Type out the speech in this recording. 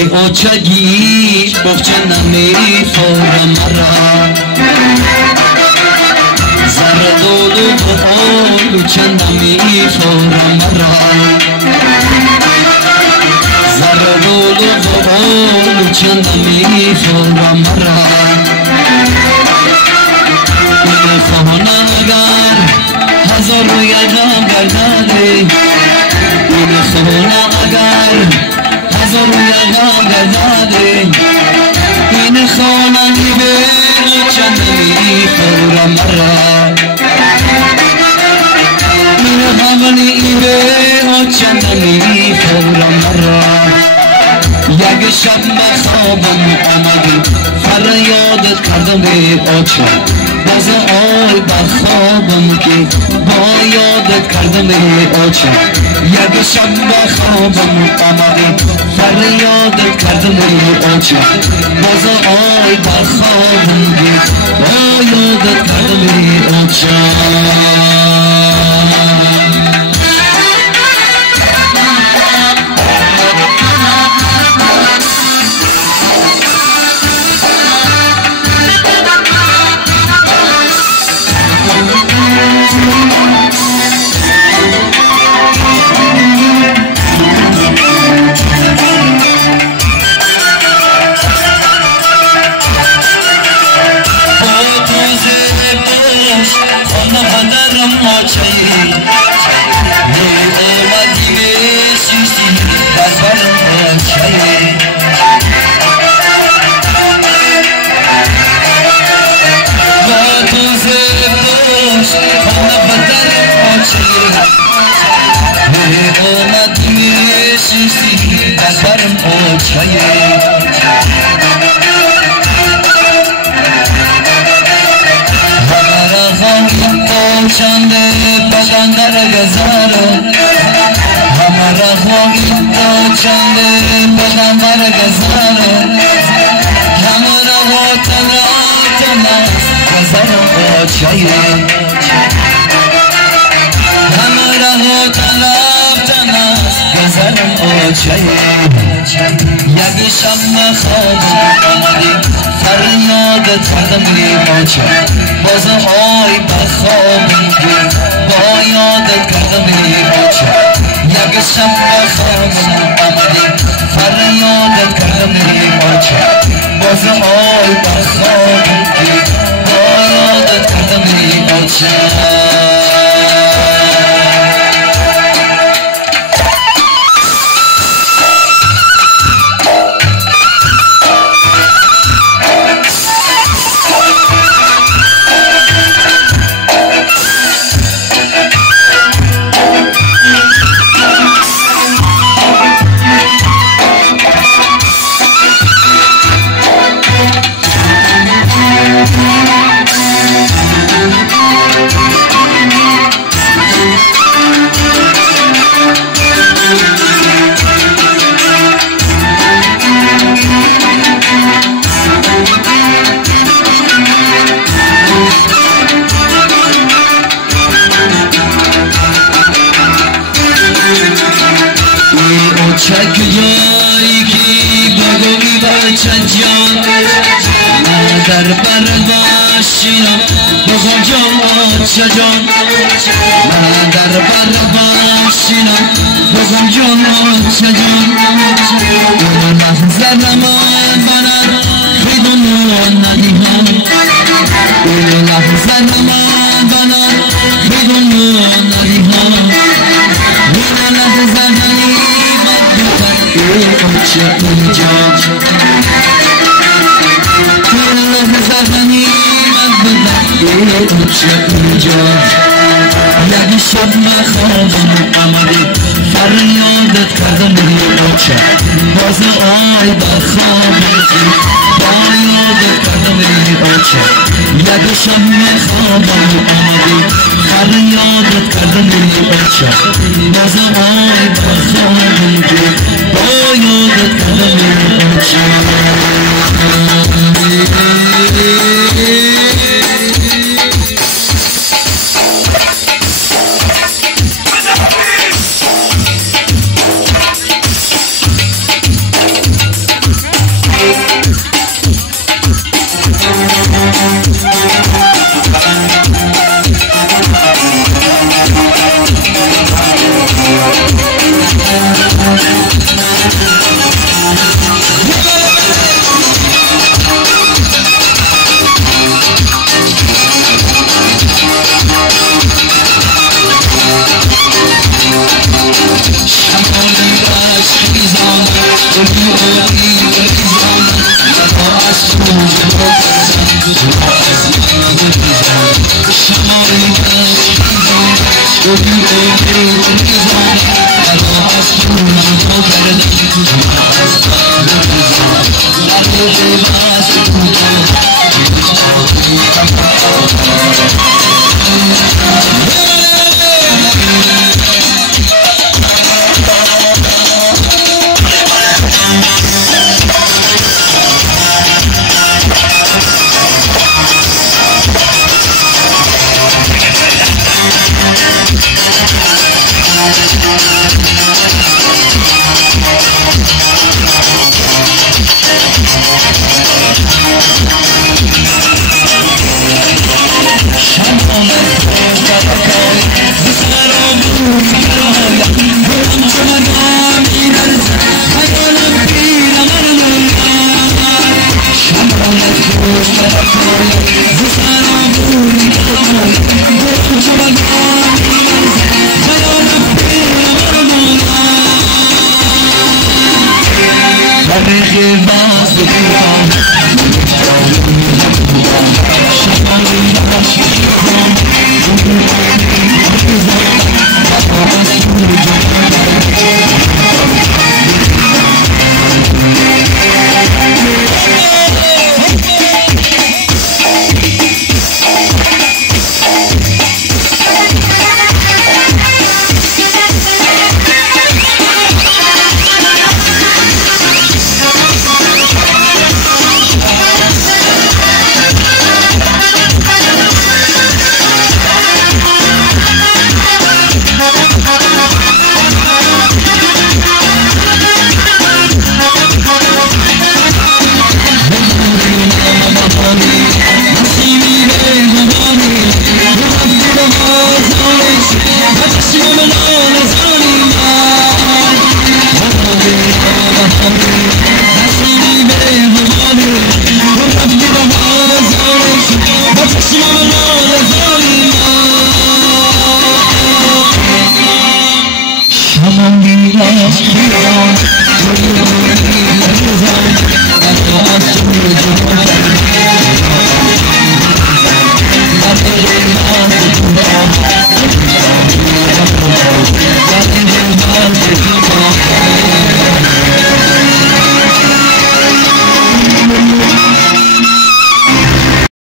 اوچگی بخچنمی فورم مرا زردولو بولو چندمی فورم مرا زردولو بولو چندمی فورم مرا این خوناگر هزار و یکم گرداده این خوناگر هزار و یکم گرداده این خونگی به چندمی فورم مرا این خونگی به چندمی فورم مرا یک شب بخوابم آمدی فریادت کردم به آچه باز آی بخوابم که با یادت کردم به آچه یک شب بخوابم آمدی فریادت کردم به آچه باز آی بخوابم که با یادت کردم به آچه یک شب خوابم آمدی فریادت کردم به آچه باز آی بخوابم که با یادت کردم به آچه یک شب خوابم آمدی فریادت کردم به آچه باز آی بخوابم که با یادت کردم به آچه چک جایی که بگوی بچه جان در بر باشینا بگم جان آچه جان در بر باشینا بگم جان آچه جان اون لحظه نمان بند بدون ندیهم اون لحظه نمان بند بدون ندیهم اون لحظه نمان اوچه اینجا تو زدنی من بدم اوچه اینجا یک شب خوابم آمدی فریادت کردم به اوچه باز آی بخوابم با یادت کردم به اوچه یک شب خوابم آمدی فریادت کردم به اوچه باز آی بخوابم با یادت کردم به اوچه